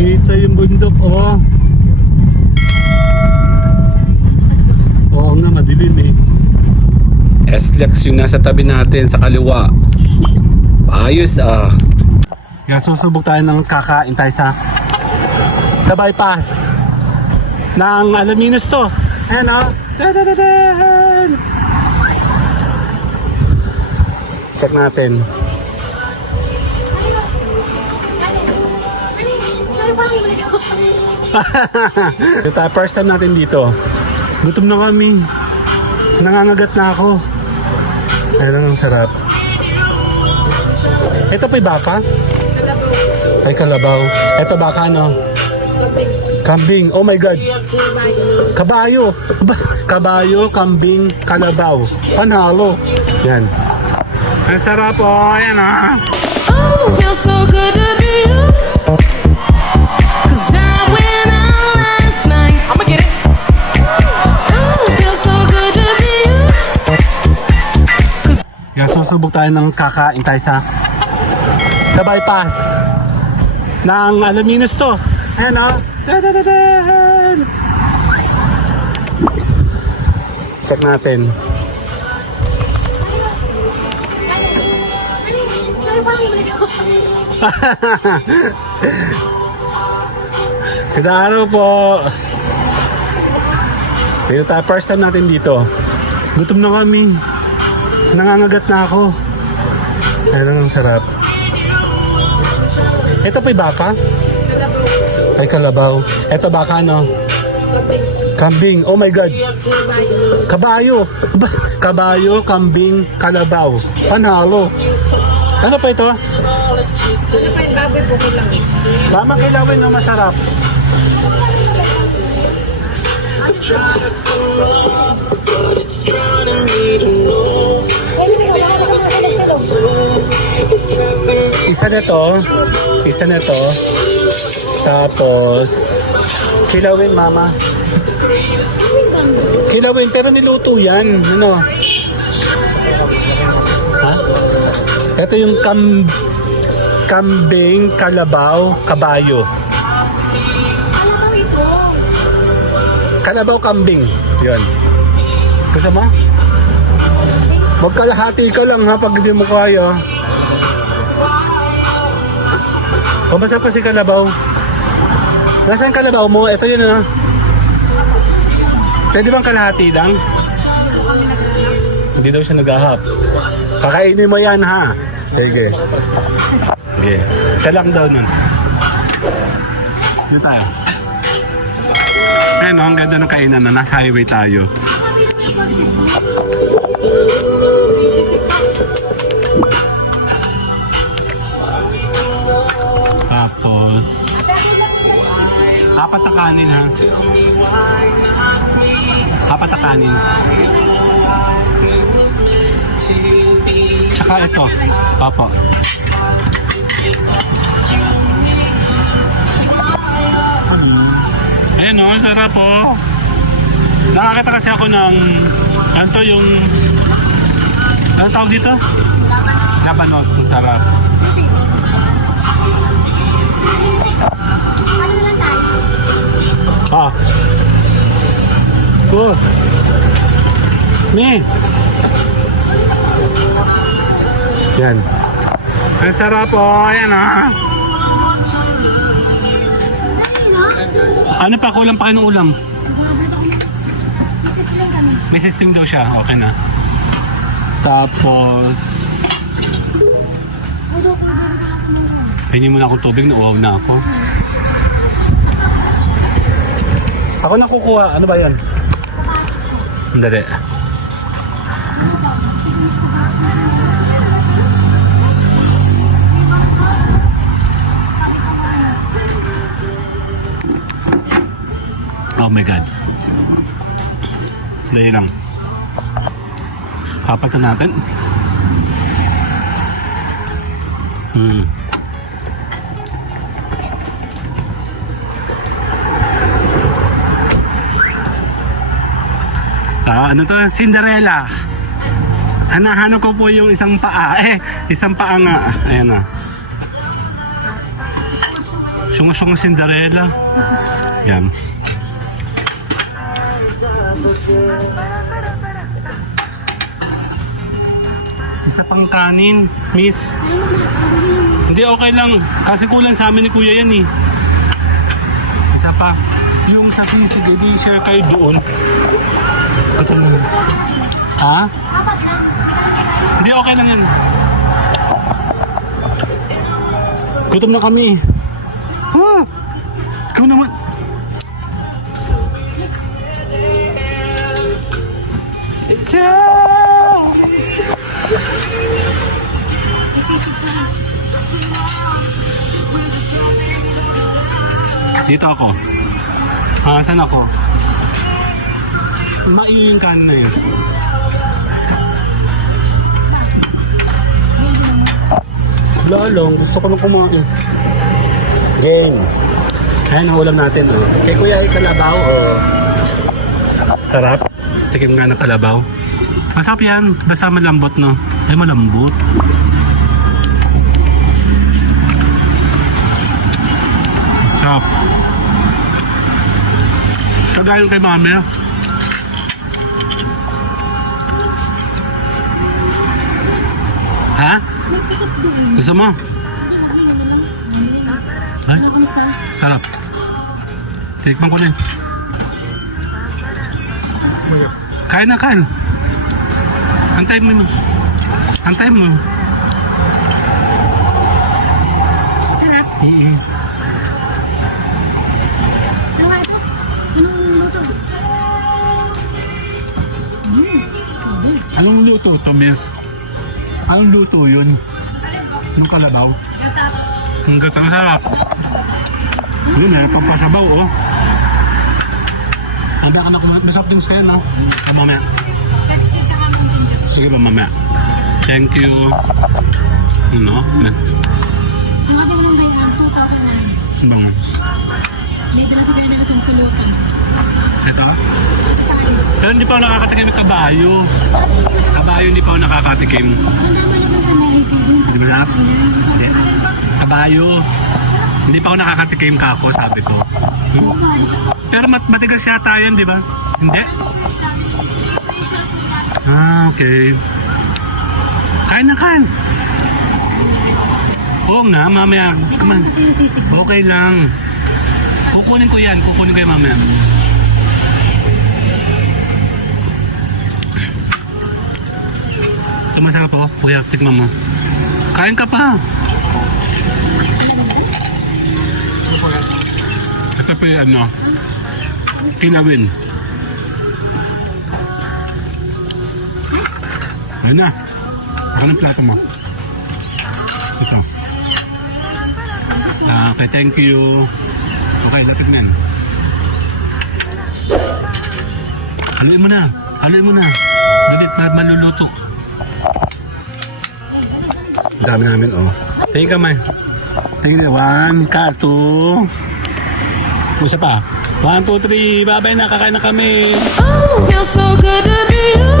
Kita yung bundok, oh. Oo nga, madilim eh. SLEX yung nasa tabi natin sa kaliwa. Ayos ah. Kaya susubok tayo ng kakain tayo sa bypass ng Alaminos to. Ayan o. Da-da-da-dan! Check natin. Ito, first time natin dito. Gutom na kami. Nangangagat na ako. Ayan ang sarap. Ito pa baka? Ay, kalabaw. Ito baka, no? Kambing. Oh my God. Kabayo. Kabayo, kambing, kalabaw. Panalo. Yan. Ang sarap, oh. Ayan, ah. Oh, feels so good to be you. 'Cause I went out last night. I'ma get it. Oh, feels so good to be you. Kaya susubok tayo ng kakain tayo sa bypass ng Alaminos to. Ayan o. Da-da-da-dan! Check natin. Kada araw po. Dito tayo, first time natin dito. Gutom na kami. Nangangagat na ako. Ayan ang sarap. Ito pa baka? Ay, kalabaw. Ito baka, no? Kambing. Oh my God. Kabayo. Kabayo, kambing, kalabaw. Panalo. Ano pa ito? Mama, kilawin na masarap. Isa na to. Tapos kilawin, mama. Kilawin, pero niluto yan. Ano? Ha? Ito yung kambing, kalabaw, kabayo. Kalabaw, kambing. Yun. Gusto mo? Magkalahati ka lang ha pag hindi mo kaya. Pabasa pa si kalabaw. Nasaan kalabaw mo? Ito yun na. Pwede bang kalahati lang? Hindi daw siya naghahap. Kakainin mo yan ha. Sige. Sige. Isa lang daw nun. Dito tayo. Ayan o, ang ganda ng kainan na. Nasa highway tayo. Tapos apat na kanin ha. Apat na kanin. Tsaka ito. Papa. Ayan o, sarap po. Nakakita kasi ako ng ano to yung anong tawag dito? Labanos. Ang sarap. Ah. Good. Me. Yan. Ang sarap po. Ayan ah. Ano pa? Kulang pa kayo ng ulam? May sisting daw siya. Okay na. Tapos pinin mo na akong tubig. Nauwaw na ako. Ako na kukuha. Ano ba yan? Hindi. Oh my God. Dahil lang. Hapat na natin. Ano to? Cinderella. Hanahanap ko po yung isang paa. Isang paa nga. Ayan na. Sungo-sungo Cinderella. Yan. Isa pang kanin, miss. Hindi, okay lang. Kasi kulang sa amin ni kuya yan eh. Isa pa. Yung sa sisig, hindi share kayo doon. Ito na. Ha? Hindi, okay lang yan. Gutom na kami. Ha? Ikaw naman. It's dito ako. Saan ako? Maingin ka na yun. Lolong, gusto ko nang kumain. Game. Ayan ang ulam natin. Oh. Kay kuya ay kalabaw. Oh. Sarap. Tikim nga ng kalabaw. Masarap yan. Basta malambot, no? Ay, malambot. Sarap. Kagaya kay mami. Ha? Nagpasok doon. Gusto mo? Hindi, maglino na lang. Mamili na. Ha? Ano, kamusta? Sarap. Tikman ko na. Kain na, kain. Antayin mo. Antayin mo. Sarap. Ano nga ito? Anong luto? Anong luto to, miss? Anong luto yun? Nung kalabaw? Ang gata, masarap. Yun, meron pang pasabaw, oh. Mamaya ka na kumain. May soft drinks kayo, no? Mamaya. Pepsi tsaka Mountain Dew. Sige ba, mamaya. Thank you. Ano? Ang ating nung gayaan, 2009. Bang. May dala si Kuya sa piloto. Ito? Sa akin. Pero hindi pa ako nakakatikim ng kabayo. Kabayo hindi pa ako nakakatikim. Ang dama niyo sa medicine. Di ba na? Hindi. Kabayo. Hindi pa ako nakakatikim kako, sabi ko. Pero matigas yata yan, di ba? Hindi? Okay. Kain na, kain. Oo nga, mamaya. Come on. Kasi yung sisig. Okay lang. Kukunin ko yan. Kukunin ko yan mamaya. Ito masarap po. Kuya, tikman mo. Kain ka pa. Ito pa yung ano. Kinawin. Ayun na. Ako ng plato mo. Ito. Okay, thank you. Okay, lapit na yan. Haluin mo na. Haluin mo na. Dalit, maluluto. Dami namin, oh. Tingin ka, May. Tingin na. 1, 2. Isa pa. 1, 2, 3. Bye-bye na. Kakain na kami. Oh, feels so good to be you.